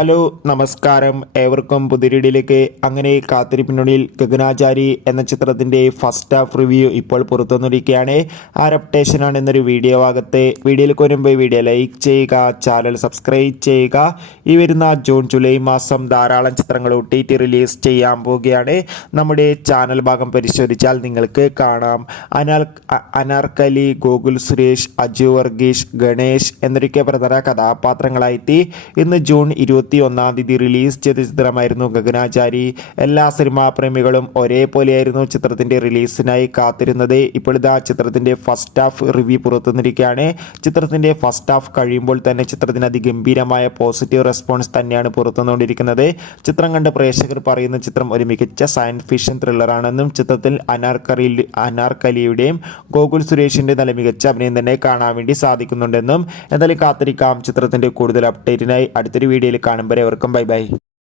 Hello നമസ്കാരം, ഏവർക്കും പുതിരിടിയിലേക്ക്. അങ്ങനെ കാത്തിരിപ്പിനുള്ളിൽ ഗഗനാചാരി എന്ന ചിത്രത്തിൻ്റെ ഫസ്റ്റ് ഹാഫ് റിവ്യൂ ഇപ്പോൾ പുറത്തുവന്നിരിക്കുകയാണ്. ആരപ്റ്റേഷനാണ് എന്നൊരു വീഡിയോ ഭാഗത്ത്. വീഡിയോയിലേക്ക് വരുമ്പോൾ വീഡിയോ ലൈക്ക് ചെയ്യുക, ചാനൽ സബ്സ്ക്രൈബ് ചെയ്യുക. ഈ വരുന്ന ജൂൺ ജൂലൈ മാസം ധാരാളം ചിത്രങ്ങൾ OTT റിലീസ് ചെയ്യാൻ പോവുകയാണ്. നമ്മുടെ ചാനൽ ഭാഗം പരിശോധിച്ചാൽ നിങ്ങൾക്ക് കാണാം. അനാർക്കലി, ഗോകുൽ സുരേഷ്, അജു വർഗീഷ്, ഗണേഷ് എന്നൊക്കെ പ്രധാന കഥാപാത്രങ്ങളായിട്ട് ഇന്ന് ജൂൺ 21-ാം തീയതി റിലീസ് ചെയ്ത ചിത്രമായിരുന്നു ഗഗനാചാരി. എല്ലാ സിനിമാ പ്രേമികളും ഒരേപോലെയായിരുന്നു ചിത്രത്തിൻ്റെ റിലീസിനായി കാത്തിരുന്നത്. ഇപ്പോഴിതാ ചിത്രത്തിൻ്റെ ഫസ്റ്റ് ഹാഫ് റിവ്യൂ പുറത്തുവന്നിരിക്കുകയാണ്. ചിത്രത്തിൻ്റെ ഫസ്റ്റ് ഹാഫ് കഴിയുമ്പോൾ തന്നെ ചിത്രത്തിന് അതിഗംഭീരമായ പോസിറ്റീവ് റെസ്പോൺസ് തന്നെയാണ് പുറത്തുവന്നുകൊണ്ടിരിക്കുന്നത്. ചിത്രം കണ്ട് പ്രേക്ഷകർ പറയുന്ന ചിത്രം ഒരു മികച്ച സയൻസ് ഫിക്ഷൻ ത്രില്ലറാണെന്നും ചിത്രത്തിൽ അനാർക്കലിയുടെയും ഗോകുൽ സുരേഷിൻ്റെ നല്ല മികച്ച അഭിനയം തന്നെ കാണാൻ വേണ്ടി സാധിക്കുന്നുണ്ടെന്നും. എന്തായാലും കാത്തിരിക്കാം ചിത്രത്തിൻ്റെ കൂടുതൽ അപ്ഡേറ്റിനായി. അടുത്തൊരു വീഡിയോയിൽ കാണുമ്പോൾ എവർക്കും ബൈ ബൈ.